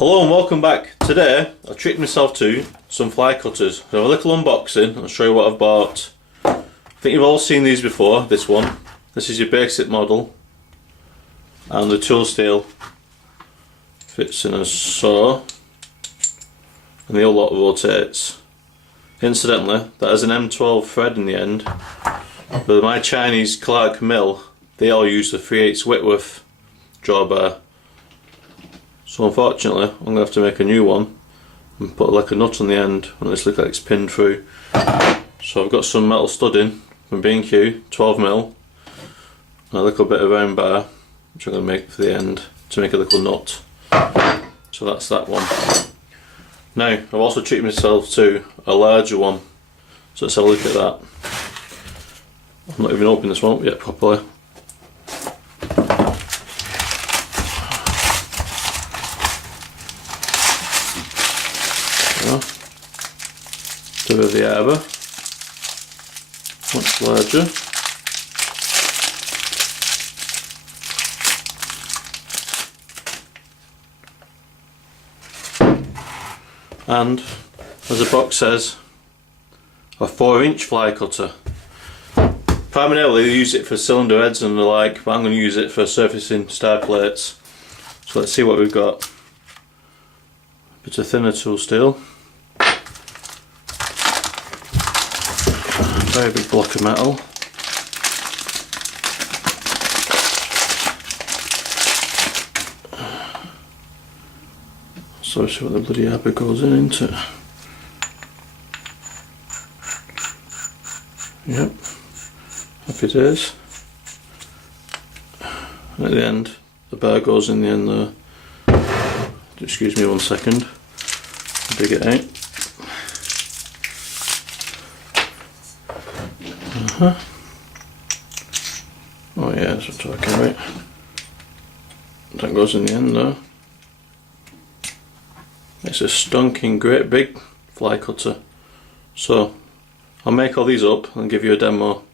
Hello and welcome back. Today I treated myself to some fly cutters. So I have a little unboxing. I'll show you what I've bought. I think you've all seen these before, this one. This is your basic model. And the tool steel fits in as so. And the whole lot rotates. Incidentally, that has an M12 thread in the end. But my Chinese Clarke mill, they all use the 3/8 Whitworth drawbar. So unfortunately, I'm going to have to make a new one and put like a nut on the end and this looks like it's pinned through. So I've got some metal studding from B&Q, 12mm, and a little bit of round bar, which I'm going to make for the end to make a little nut. So that's that one. Now, I've also treated myself to a larger one. So let's have a look at that. I've not even opened this one up yet properly. Bit of the arbor, much larger. And as the box says, a 4-inch fly cutter. Primarily they use it for cylinder heads and the like, but I'm going to use it for surfacing star plates. So let's see what we've got. A bit of thinner tool steel. Very big block of metal. So see what the bloody arbor goes into. Yep, happy days. And at the end, the bar goes in the end there. Excuse me 1 second. Dig it out. Oh yeah, that's what I'm talking about. That goes in the end there. It's a stunking great big fly cutter. So I'll make all these up and give you a demo.